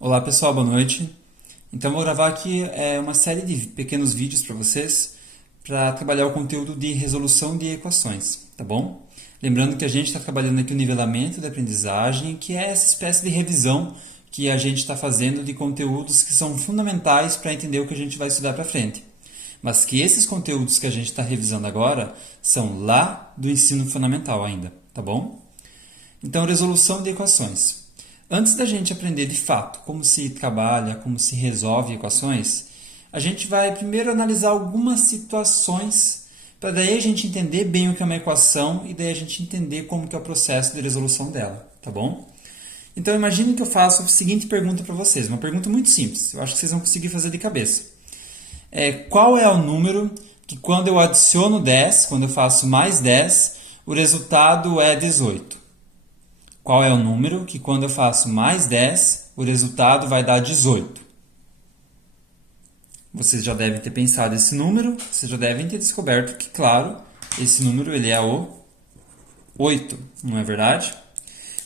Olá pessoal, boa noite. Então vou gravar aqui uma série de pequenos vídeos para vocês para trabalhar o conteúdo de resolução de equações, tá bom? Lembrando que a gente está trabalhando aqui o nivelamento da aprendizagem, que é essa espécie de revisão que a gente está fazendo de conteúdos que são fundamentais para entender o que a gente vai estudar para frente. Mas que esses conteúdos que a gente está revisando agora são lá do ensino fundamental ainda, tá bom? Então, resolução de equações. Antes da gente aprender de fato como se trabalha, como se resolve equações, a gente vai primeiro analisar algumas situações para daí a gente entender bem o que é uma equação e daí a gente entender como que é o processo de resolução dela, tá bom? Então imagine que eu faço a seguinte pergunta para vocês, uma pergunta muito simples, eu acho que vocês vão conseguir fazer de cabeça. Qual é o número que quando eu adiciono 10, quando eu faço mais 10, o resultado é 18? Qual é o número que quando eu faço mais 10, o resultado vai dar 18? Vocês já devem ter pensado esse número, vocês já devem ter descoberto que, claro, esse número ele é o 8, não é verdade?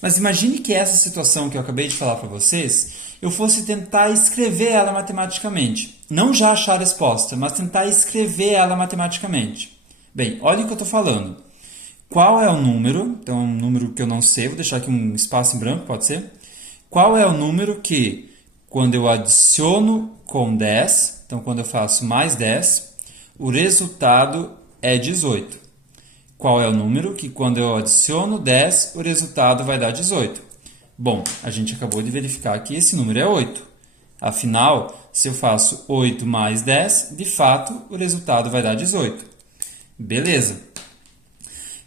Mas imagine que essa situação que eu acabei de falar para vocês, eu fosse tentar escrever ela matematicamente. Não já achar a resposta, mas tentar escrever ela matematicamente. Bem, olha o que eu estou falando. Qual é o número? Então, é um número que eu não sei, vou deixar aqui um espaço em branco, pode ser? Qual é o número que, quando eu adiciono com 10, então quando eu faço mais 10, o resultado é 18? Qual é o número que, quando eu adiciono 10, o resultado vai dar 18? Bom, a gente acabou de verificar que esse número é 8. Afinal, se eu faço 8 mais 10, de fato, o resultado vai dar 18. Beleza.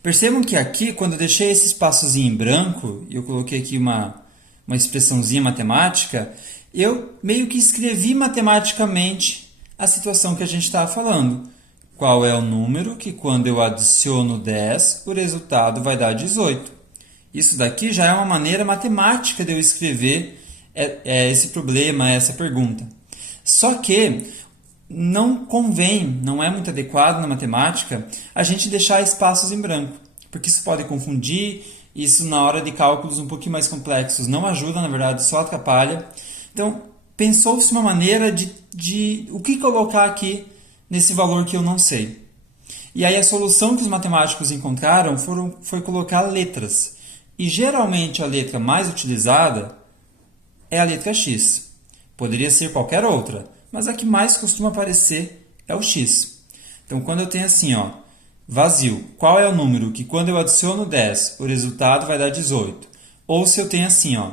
Percebam que aqui, quando eu deixei esse espaçozinho em branco, e eu coloquei aqui uma expressãozinha matemática, eu meio que escrevi matematicamente a situação que a gente estava falando. Qual é o número que quando eu adiciono 10, o resultado vai dar 18? Isso daqui já é uma maneira matemática de eu escrever esse problema, essa pergunta. Só que não convém, não é muito adequado na matemática, a gente deixar espaços em branco, porque isso pode confundir, isso na hora de cálculos um pouquinho mais complexos não ajuda, na verdade, só atrapalha. Então, pensou-se uma maneira de o que colocar aqui nesse valor que eu não sei. E aí a solução que os matemáticos encontraram foi colocar letras. E geralmente a letra mais utilizada é a letra X. Poderia ser qualquer outra, mas a que mais costuma aparecer é o X. Então, quando eu tenho assim, ó, vazio, qual é o número que quando eu adiciono 10, o resultado vai dar 18? Ou se eu tenho assim, ó,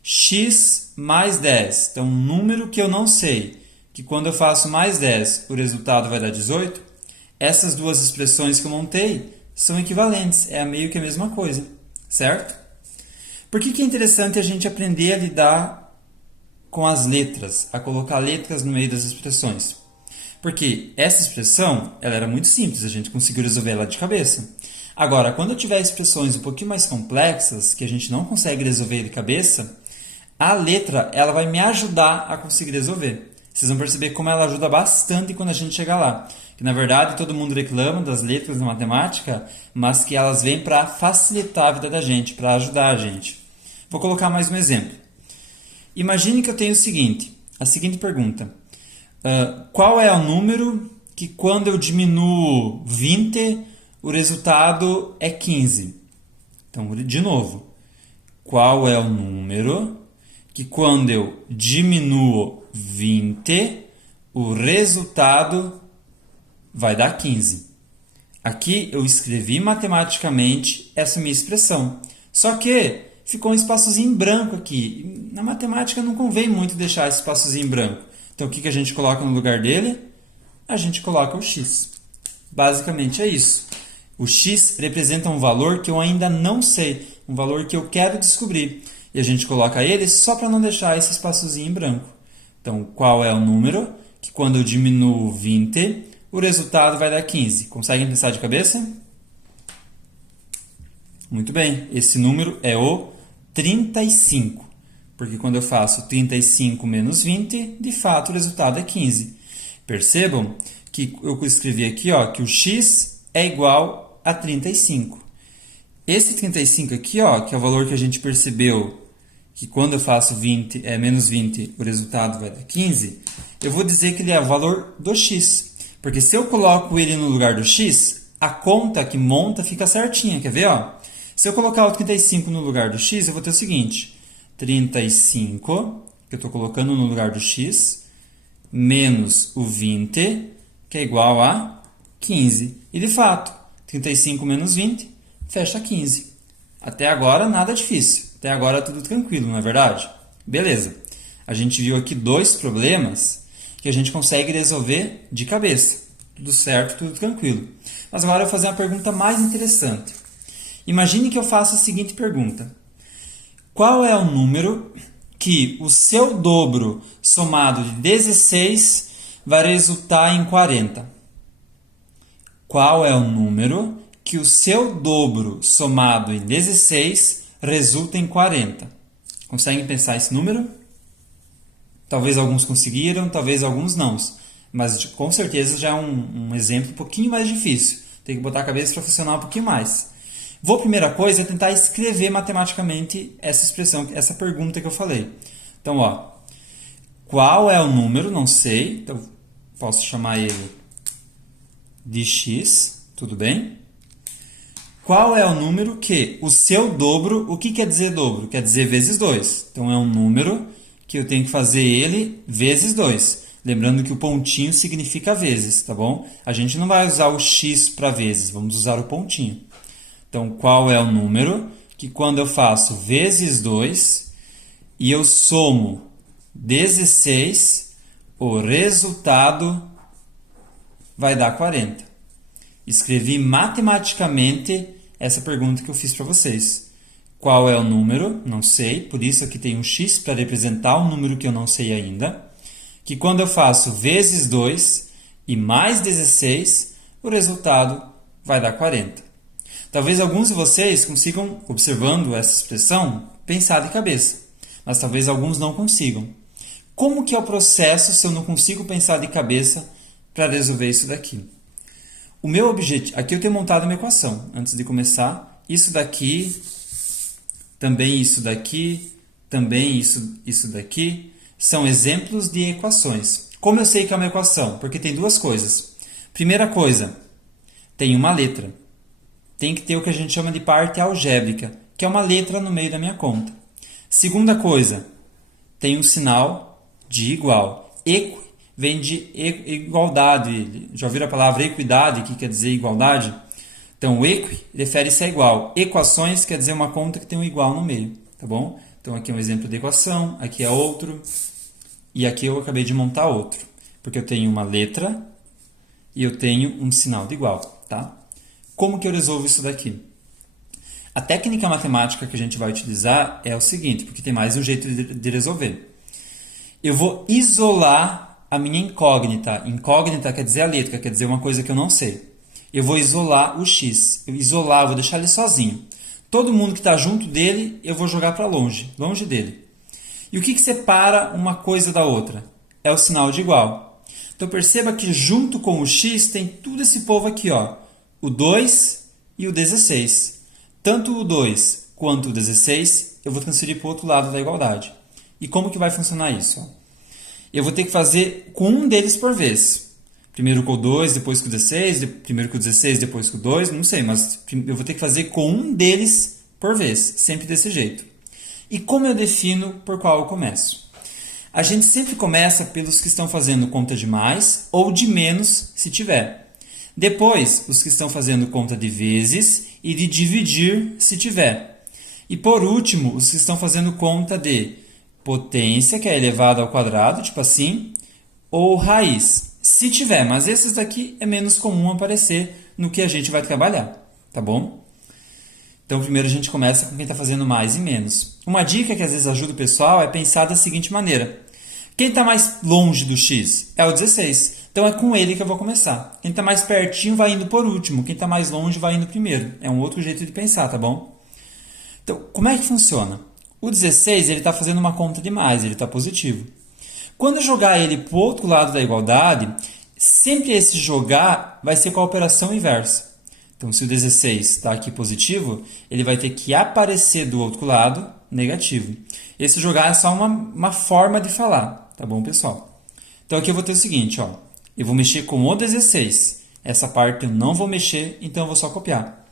x mais 10, então um número que eu não sei, que quando eu faço mais 10, o resultado vai dar 18? Essas duas expressões que eu montei são equivalentes, é meio que a mesma coisa, certo? Por que é interessante a gente aprender a lidar com as letras, a colocar letras no meio das expressões? Porque essa expressão ela era muito simples, a gente conseguiu resolver ela de cabeça. Agora, quando eu tiver expressões um pouquinho mais complexas, que a gente não consegue resolver de cabeça, a letra ela vai me ajudar a conseguir resolver. Vocês vão perceber como ela ajuda bastante quando a gente chegar lá. Que, na verdade, todo mundo reclama das letras na matemática, mas que elas vêm para facilitar a vida da gente, para ajudar a gente. Vou colocar mais um exemplo. Imagine que eu tenho a seguinte pergunta. Qual é o número que quando eu diminuo 20, o resultado é 15? Então, de novo. Qual é o número que quando eu diminuo 20, o resultado vai dar 15? Aqui eu escrevi matematicamente essa minha expressão. Só que ficou um espaçozinho em branco aqui. Na matemática não convém muito deixar esse espaçozinho em branco. Então, o que a gente coloca no lugar dele? A gente coloca o x. Basicamente é isso. O x representa um valor que eu ainda não sei, um valor que eu quero descobrir. E a gente coloca ele só para não deixar esse espaçozinho em branco. Então, qual é o número que quando eu diminuo 20, o resultado vai dar 15? Conseguem pensar de cabeça? Muito bem, esse número é o 35. Porque quando eu faço 35 menos 20, de fato o resultado é 15. Percebam que eu escrevi aqui ó, que o x é igual a 35. Esse 35 aqui, ó, que é o valor que a gente percebeu que quando eu faço menos 20, o resultado vai dar 15, eu vou dizer que ele é o valor do x. Porque se eu coloco ele no lugar do x, a conta que monta fica certinha. Quer ver? Ó? Se eu colocar o 35 no lugar do x, eu vou ter o seguinte. 35, que eu estou colocando no lugar do x, menos o 20, que é igual a 15. E, de fato, 35 menos 20 fecha 15. Até agora, nada difícil. Até agora, tudo tranquilo, não é verdade? Beleza. A gente viu aqui dois problemas que a gente consegue resolver de cabeça. Tudo certo, tudo tranquilo. Mas agora eu vou fazer uma pergunta mais interessante. Imagine que eu faça a seguinte pergunta. Qual é o número que o seu dobro somado de 16 vai resultar em 40? Qual é o número que o seu dobro somado em 16 resulta em 40? Conseguem pensar esse número? Talvez alguns conseguiram, talvez alguns não. Mas com certeza já é um exemplo um pouquinho mais difícil. Tem que botar a cabeça para funcionar um pouquinho mais. Primeira coisa é tentar escrever matematicamente essa expressão, essa pergunta que eu falei. Então, ó, qual é o número? Não sei. Então, posso chamar ele de x, tudo bem? Qual é o número que o seu dobro, o que quer dizer dobro? Quer dizer vezes 2. Então, é um número que eu tenho que fazer ele vezes 2. Lembrando que o pontinho significa vezes, tá bom? A gente não vai usar o x para vezes, vamos usar o pontinho. Então, qual é o número que quando eu faço vezes 2 e eu somo 16, o resultado vai dar 40. Escrevi matematicamente essa pergunta que eu fiz para vocês. Qual é o número? Não sei, por isso aqui tem um x para representar o número que eu não sei ainda. Que quando eu faço vezes 2 e mais 16, o resultado vai dar 40. Talvez alguns de vocês consigam, observando essa expressão, pensar de cabeça, mas talvez alguns não consigam. Como que é o processo se eu não consigo pensar de cabeça para resolver isso daqui? O meu objetivo... Aqui eu tenho montado uma equação, antes de começar. Isso daqui, também isso daqui, também isso daqui, são exemplos de equações. Como eu sei que é uma equação? Porque tem duas coisas. Primeira coisa, tem uma letra. Tem que ter o que a gente chama de parte algébrica, que é uma letra no meio da minha conta. Segunda coisa, tem um sinal de igual. Equi vem de igualdade. Já ouviram a palavra equidade, que quer dizer igualdade? Então, equi refere-se a igual. Equações quer dizer uma conta que tem um igual no meio, tá bom? Então, aqui é um exemplo de equação, aqui é outro, e aqui eu acabei de montar outro. Porque eu tenho uma letra e eu tenho um sinal de igual, tá? Como que eu resolvo isso daqui? A técnica matemática que a gente vai utilizar é o seguinte, porque tem mais um jeito de resolver. Eu vou isolar a minha incógnita. Incógnita quer dizer a letra, quer dizer uma coisa que eu não sei. Eu vou isolar o x. Eu vou deixar ele sozinho. Todo mundo que está junto dele, eu vou jogar para longe, longe dele. E o que separa uma coisa da outra? É o sinal de igual. Então perceba que junto com o x tem tudo esse povo aqui, ó. O 2 e o 16. Tanto o 2 quanto o 16 eu vou transferir para o outro lado da igualdade. E como que vai funcionar isso? Eu vou ter que fazer com um deles por vez. Primeiro com o 2, depois com o 16, primeiro com o 16, depois com o 2, não sei, mas eu vou ter que fazer com um deles por vez, sempre desse jeito. E como eu defino por qual eu começo? A gente sempre começa pelos que estão fazendo conta de mais ou de menos, se tiver. Depois, os que estão fazendo conta de vezes e de dividir, se tiver. E por último, os que estão fazendo conta de potência, que é elevado ao quadrado, tipo assim, ou raiz, se tiver. Mas esses daqui é menos comum aparecer no que a gente vai trabalhar, tá bom? Então, primeiro a gente começa com quem está fazendo mais e menos. Uma dica que às vezes ajuda o pessoal é pensar da seguinte maneira. Quem está mais longe do x é o 16. Então, é com ele que eu vou começar. Quem está mais pertinho vai indo por último. Quem está mais longe vai indo primeiro. É um outro jeito de pensar, tá bom? Então, como é que funciona? O 16 está fazendo uma conta de mais, ele está positivo. Quando eu jogar ele para o outro lado da igualdade, sempre esse jogar vai ser com a operação inversa. Então, se o 16 está aqui positivo, ele vai ter que aparecer do outro lado, negativo. Esse jogar é só uma forma de falar, tá bom, pessoal? Então aqui eu vou ter o seguinte, ó. Eu vou mexer com o 16. Essa parte eu não vou mexer, então eu vou só copiar.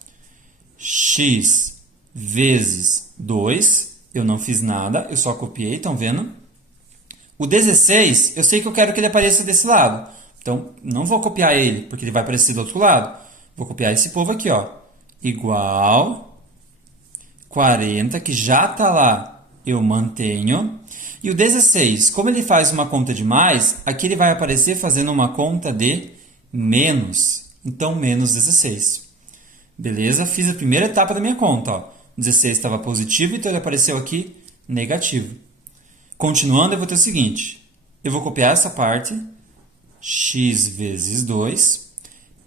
X vezes 2, eu não fiz nada, eu só copiei, estão vendo? O 16, eu sei que eu quero que ele apareça desse lado. Então, não vou copiar ele, porque ele vai aparecer do outro lado. Vou copiar esse povo aqui, ó. Igual 40, que já está lá, eu mantenho. E o 16, como ele faz uma conta de mais, aqui ele vai aparecer fazendo uma conta de menos. Então, menos 16. Beleza? Fiz a primeira etapa da minha conta. Ó. 16 estava positivo, então ele apareceu aqui negativo. Continuando, eu vou ter o seguinte. Eu vou copiar essa parte, x vezes 2,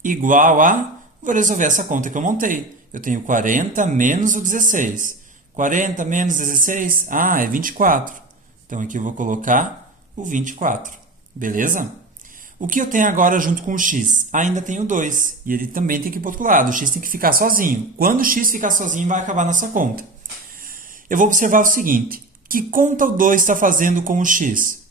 igual a... Vou resolver essa conta que eu montei. Eu tenho 40 menos o 16. 40 menos 16, é 24. Então, aqui eu vou colocar o 24. Beleza? O que eu tenho agora junto com o x? Ainda tenho 2. E ele também tem que ir para o outro lado. O x tem que ficar sozinho. Quando o x ficar sozinho, vai acabar a nossa conta. Eu vou observar o seguinte. Que conta o 2 está fazendo com o x?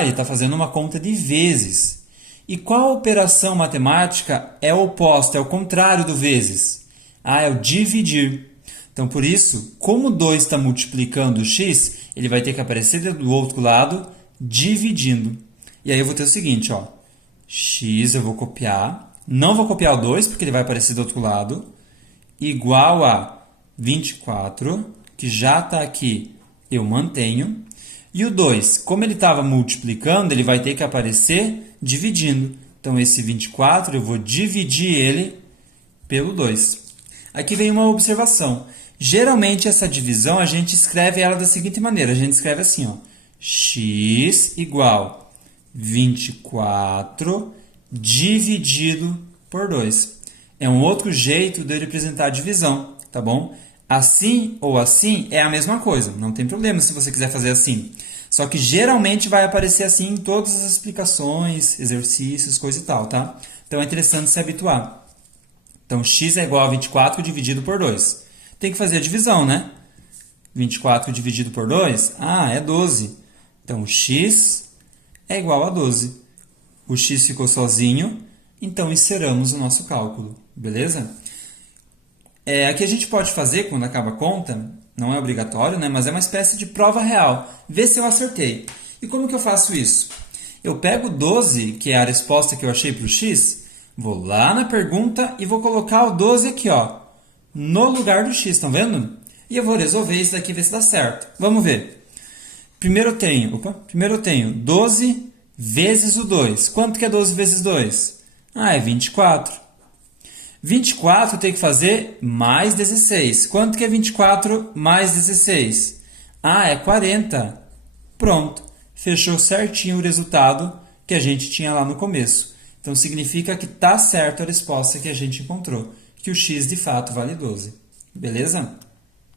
Ele está fazendo uma conta de vezes. E qual operação matemática é o oposto, é o contrário do vezes? É o dividir. Então, por isso, como o 2 está multiplicando o x, ele vai ter que aparecer do outro lado, dividindo. E aí eu vou ter o seguinte, ó. X eu vou copiar. Não vou copiar o 2, porque ele vai aparecer do outro lado. Igual a 24, que já está aqui, eu mantenho. E o 2, como ele estava multiplicando, ele vai ter que aparecer dividindo. Então, esse 24, eu vou dividir ele pelo 2. Aqui vem uma observação. Geralmente, essa divisão, a gente escreve ela da seguinte maneira. A gente escreve assim, ó. X igual 24 dividido por 2. É um outro jeito de representar a divisão, tá bom? Assim ou assim é a mesma coisa. Não tem problema se você quiser fazer assim. Só que geralmente vai aparecer assim em todas as explicações, exercícios, coisa e tal, tá? Então é interessante se habituar. Então x é igual a 24 dividido por 2. Tem que fazer a divisão, né? 24 dividido por 2, é 12. Então x é igual a 12. O x ficou sozinho, então inseramos o nosso cálculo, beleza? Aqui a gente pode fazer, quando acaba a conta, não é obrigatório, né? Mas é uma espécie de prova real. Ver se eu acertei. E como que eu faço isso? Eu pego 12, que é a resposta que eu achei para o x, vou lá na pergunta e vou colocar o 12 aqui, ó, no lugar do x, estão vendo? E eu vou resolver isso daqui e ver se dá certo. Vamos ver. Primeiro eu tenho 12 vezes o 2. Quanto que é 12 vezes 2? É 24. 24 eu tenho que fazer mais 16. Quanto que é 24 mais 16? É 40. Pronto. Fechou certinho o resultado que a gente tinha lá no começo. Então, significa que está certa a resposta que a gente encontrou. Que o x, de fato, vale 12. Beleza?